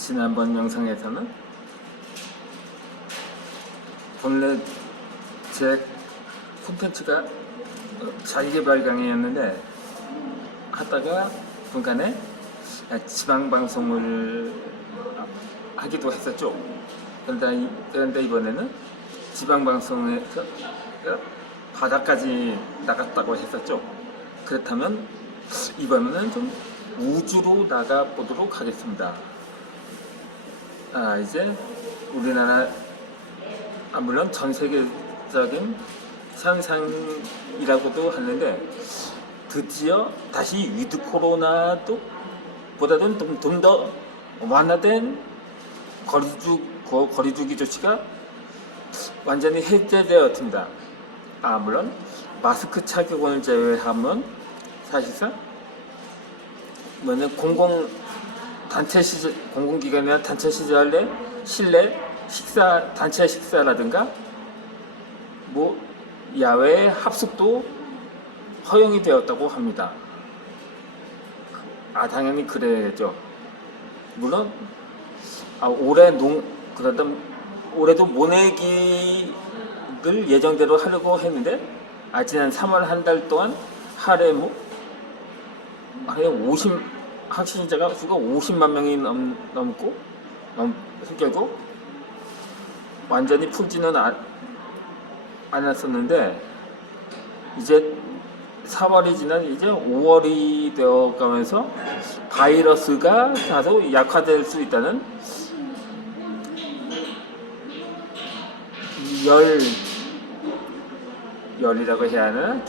지난번 영상에서는 본래 제 콘텐츠가 자기계발 강의였는데 하다가 중간에 지방방송을 하기도 했었죠. 그런데 이번에는 지방방송에서 바다까지 나갔다고 했었죠. 그렇다면 이번에는 좀 우주로 나가보도록 하겠습니다. 이제 우리나라 물론 전 세계적인 현상이라고도 하는데 드디어 다시 위드 코로나도 보다는 좀 더 완화된 거리두기 조치가 완전히 해제되었습니다. 물론 마스크 착용을 제외하면 사실상 공공기관이나 단체 시설의 실내 단체 식사라든가 야외 합숙도 허용이 되었다고 합니다. 당연히 그래야죠. 물론 올해도 모내기를 예정대로 하려고 했는데 지난 3월 한 달 동안 하루에 확진자가 수가 50만 명이 넘고 결국 완전히 풀지는 않았었는데 이제 4월이 지난 이제 5월이 되어가면서 바이러스가 다소 약화될 수 있다는 열이라고 해야 하나?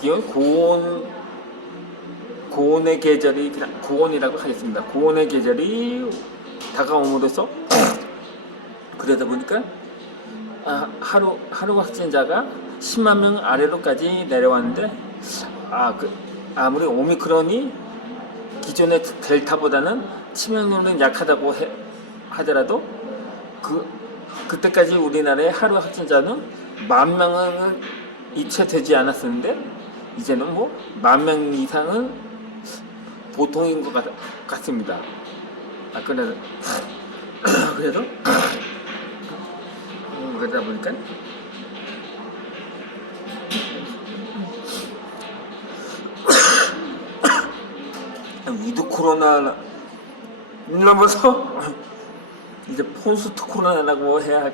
고온의 계절이 고온이라고 하겠습니다. 고온의 계절이 다가옴으로써 그러다 보니까 하루 확진자가 10만 명 아래로까지 내려왔는데 아무리 오미크론이 기존의 델타보다는 치명률은 약하다고 하더라도 그때까지 우리나라의 하루 확진자는 10,000명은 이체되지 않았었는데 이제는 10,000명 이상은 보통인 것 같습니다. 그래도 그러다 보니까 위드 코로나 넘어서 이제 포스트 코로나라고 해야 할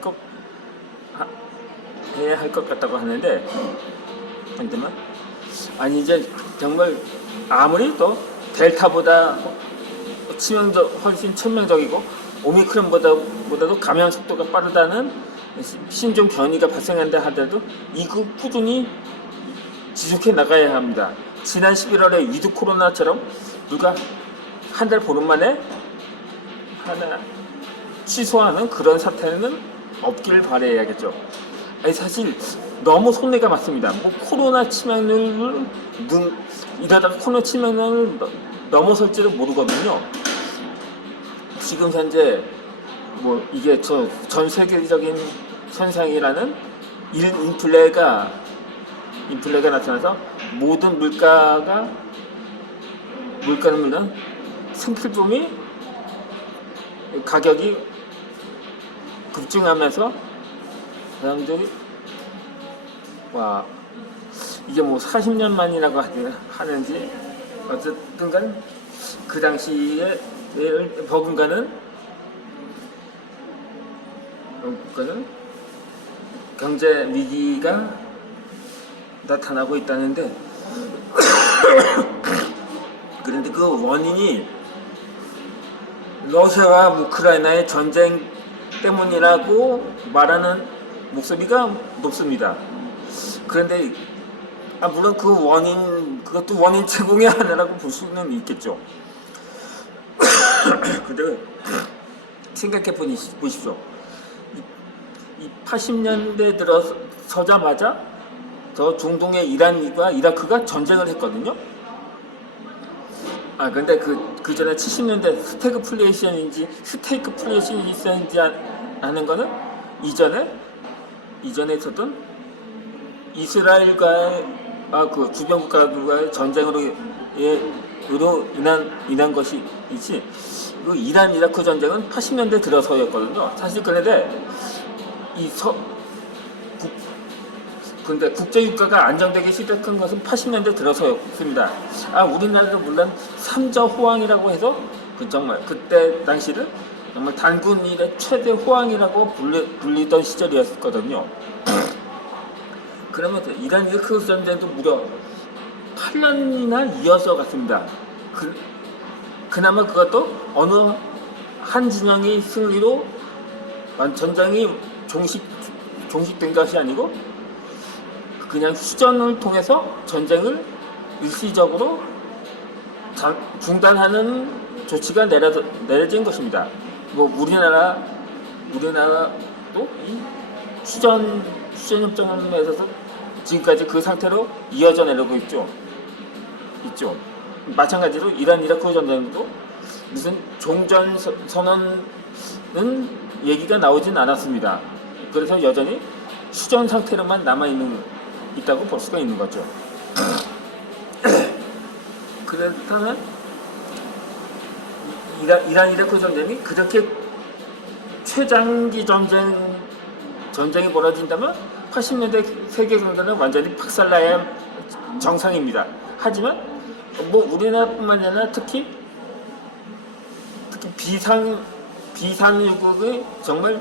것 같다고 하는데 이제 정말 아무리 또 델타보다 훨씬 치명적이고 오미크론보다도 감염 속도가 빠르다는 신종 변이가 발생한다 하더라도 이거 꾸준히 지속해 나가야 합니다. 지난 11월에 위드 코로나처럼 누가 한 달 보름 만에 하나 취소하는 그런 사태는 없기를 바라야겠죠. 사실 너무 손해가 많습니다. 코로나 치명률을 이러다가 코로나 치명률을 넘어설지도 모르거든요. 지금 현재 이게 전 세계적인 현상이라는 인플레가 나타나서 모든 물가는 물론 생필품이 가격이 급증하면서 사람들이 이게 40년 만이라고 하는지 어쨌든간 그 당시에 버금가는 경제 위기가 나타나고 있다는데 그런데 그 원인이 러시아와 우크라이나의 전쟁 때문이라고 말하는 목소리가 높습니다. 그런데 물론 그것도 원인 제공의 하나라고 볼 수는 있겠죠. 근데 생각해 보십시오. 이 80년대 들어서자마자 저 중동의 이란과 이라크가 전쟁을 했거든요. 근데 그 전에 70년대 스테이크플레이션인지 하는 거는 이전에 있었던 이스라엘과의 그 주변 국가들과의 전쟁으로 인한 것이지, 이란 이라크 전쟁은 80년대 들어서였거든요. 사실 그런데 근데 국제 유가가 안정되기 시작한 것은 80년대 들어서였습니다. 우리나라도 물론 삼저 호황이라고 해서 정말 그때 당시를 정말 단군 일의 최대 호황이라고 불리던 시절이었거든요. 그러면서 이란 이라크 전쟁도 무려 8년이나 이어져 갔습니다. 그나마 그것도 어느 한 진영의 승리로 전쟁이 종식된 것이 아니고 그냥 휴전을 통해서 전쟁을 일시적으로 중단하는 조치가 내려진 것입니다. 우리나라도 이 휴전협정을 맺어서 지금까지 그 상태로 이어져 내려오고 있죠. 마찬가지로 이란 이라크 전쟁도 무슨 종전 선언은 얘기가 나오진 않았습니다. 그래서 여전히 휴전 상태로만 있다고 볼 수가 있는 거죠. 그렇다면 이란 이라크 전쟁이 그렇게 최장기 전쟁이 벌어진다면 80년대 세계 경제는 완전히 박살나야 정상입니다. 하지만 우리나라뿐만 아니라 특히 비산유국의 정말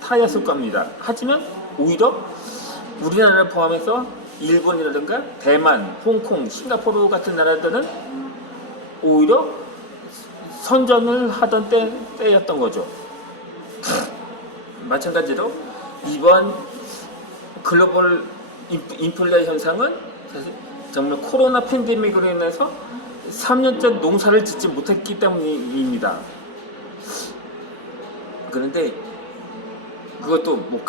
타였을 겁니다. 하지만 오히려 우리나라를 포함해서 일본이라든가 대만, 홍콩, 싱가포르 같은 나라들은 오히려 선전을 하던 때였던 거죠. 마찬가지로 이번 글로벌 인플레 현상은 사실 정말 코로나 팬데믹으로 인해서 3년째 농사를 짓지 못했기 때문입니다. 그런데 그것도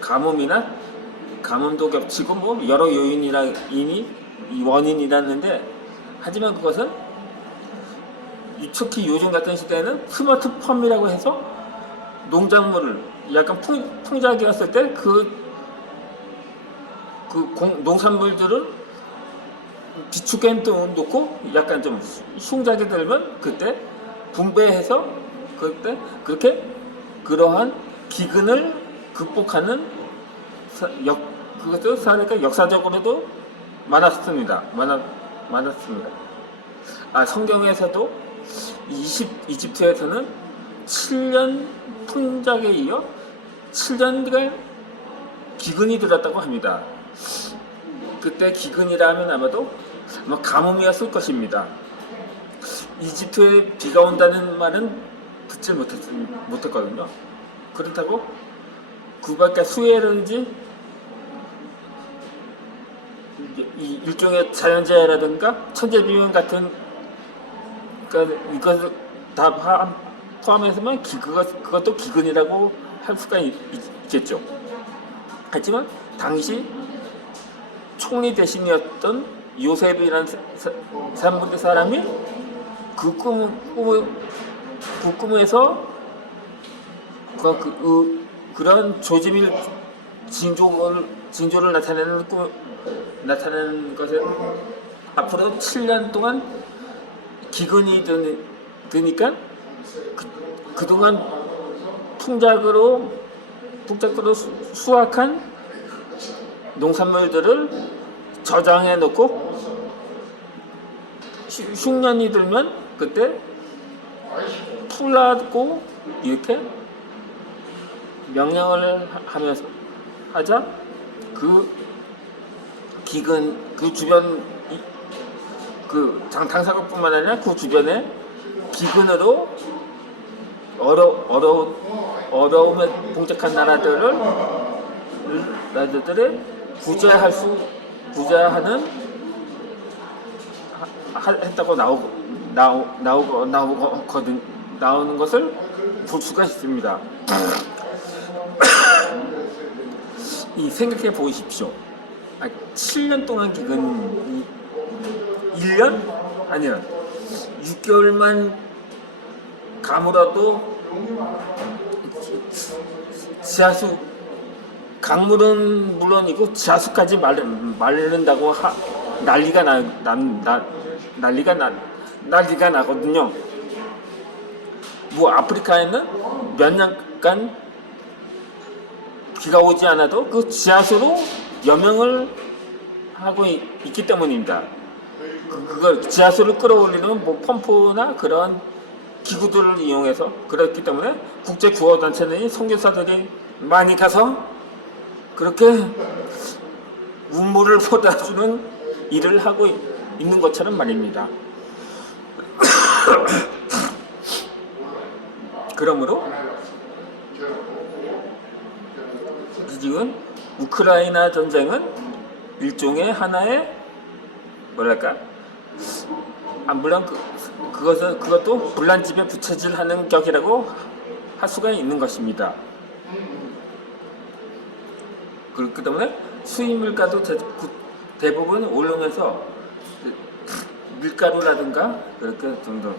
가뭄이나 가뭄도 겹치고 여러 원인이라는데, 하지만 그것은 특히 요즘 같은 시대에는 스마트팜이라고 해서 농작물을 약간 풍작이었을 때 농산물들을 비축에 놓고 약간 좀 흉작이 들면 그때 분배해서 그렇게 그러한 기근을 극복하는 그것도 사례가 역사적으로도 많았습니다. 성경에서도 이집트에서는 7년 풍작에 이어 7년간 기근이 들었다고 합니다. 그때 기근이라 하면 아마도 가뭄이었을 것입니다. 이집트에 비가 온다는 말은 듣지 못했거든요. 그렇다고 그밖에 수해라든지 일종의 자연재해라든가 천재비용 같은 이것을 다 포함해서만 그것도 기근이라고 할 수가 있겠죠. 하지만 당시 총리 대신이었던 요셉이라는 사람이 그 꿈에서 그런 조짐일 징조를 나타내는 것에 앞으로 7년 동안 기근이 드니까 그동안 풍작으로 수확한 농산물들을 저장해 놓고 흉년이 들면 그때 풀라고 이렇게 명령을 하자 그 기근 그 주변 당사국뿐만 아니라 그 주변에 기근으로 어려움에 봉착한 나라들을 했다고 나오는 것을 볼 수가 있습니다. 생각해 보십시오. 7년 동안 기근 1년? 아니야. 6개월만 가물어도 지하수 강물은 물론이고 지하수까지 마른다고 난리가 나거든요. 뭐 아프리카에는 몇 년간 비가 오지 않아도 그 지하수로 여명을 하고 있기 때문입니다. 그걸 지하수를 끌어올리는 뭐 펌프나 그런 기구들을 이용해서 그렇기 때문에 국제 구호단체는 선교사들이 많이 가서 그렇게 운물을 퍼다주는 일을 하고 있는 것처럼 말입니다. 그러므로 지금 우크라이나 전쟁은 일종의 하나의 뭐랄까, 물론 그것도 불난집에 부채질하는 격이라고 할 수가 있는 것입니다. 그렇기 때문에 수입 물가도 대부분 오르면서 밀가루라든가 그렇게 좀 더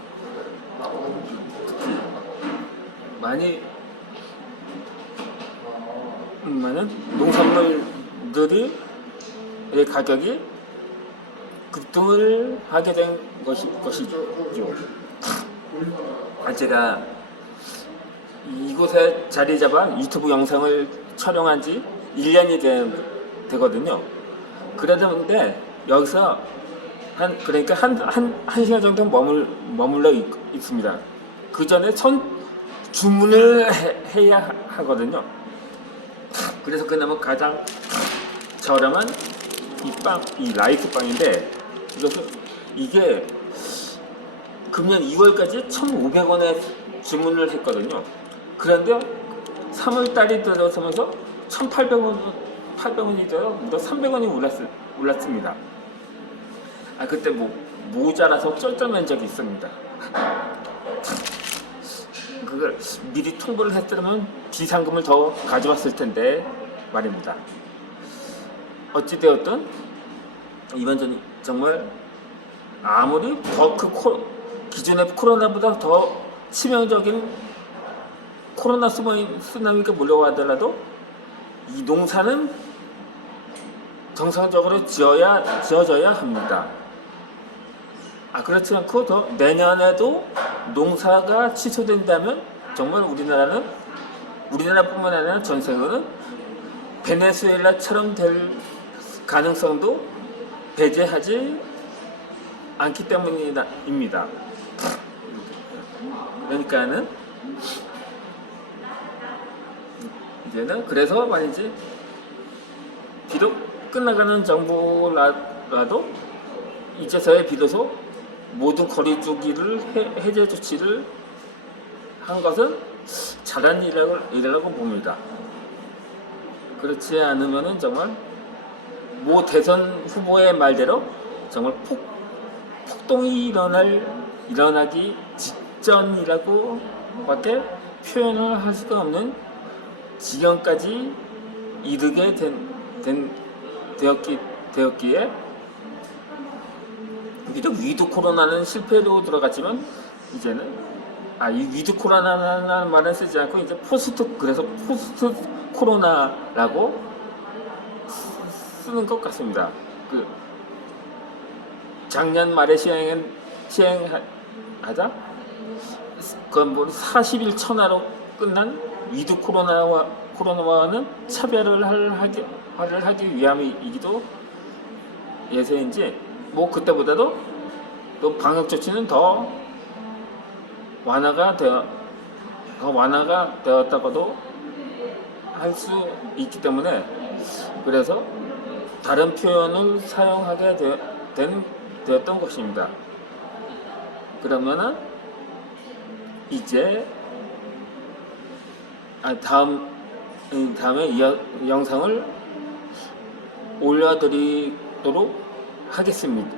많이 많은 농산물들의 가격이 급등을 하게 된 것이죠. 제가 이곳에 자리 잡아 유튜브 영상을 촬영한 지 1년이 되거든요. 그러는데 여기서 그러니까 한 시간 정도 머물러 있습니다. 그 전에 주문을 해야 하거든요. 그래서 그나마 가장 저렴한 이 라이트 빵인데 이게 금년 2월까지 1,500원에 주문을 했거든요. 그런데 3월달이 들어서면서 1,800원이 돼요. 무려 300원이 올랐습니다. 그때 모자라서 쩔쩔맨 적이 있습니다. 그걸 미리 통보를 했더라면 비상금을 더 가져왔을 텐데 말입니다. 어찌되었든 이번 전이 정말 아무리 더 기존의 코로나보다 더 치명적인 코로나 쓰나미가 몰려오더라도 이 농사는 정상적으로 지어져야 합니다. 그렇지 않고 더 내년에도 농사가 취소된다면 정말 우리나라뿐만 아니라 전 세계는 베네수엘라처럼 될 가능성도 배제하지 않기 때문입니다. 그러니까는 이제는 그래서 말이지, 비록 끝나가는 정부라도 이제서야 비로소 모든 거리두기를 해제 조치를 한 것은 잘한 일이라고 봅니다. 그렇지 않으면은 정말 모 대선 후보의 말대로 정말 폭동이 일어나기 직전이라고밖에 표현을 할 수가 없는 지경까지 이르게 되었기에, 비록 위드 코로나는 실패로 들어갔지만 이제는 이 위드 코로나라는 말은 쓰지 않고 이제 포스트 코로나라고 쓰는 것 같습니다. 작년 말에 시행하자 그건 40일 천하로 끝난 위드 코로나와는 차별을 하기 위함이기도 해서인지 그때보다도 또 방역 조치는 더 완화가 되었다고도 할 수 있기 때문에, 그래서 다른 표현을 사용하게 되었던 것입니다. 그러면은 이제 다음에 이 영상을 올려드리도록 하겠습니다.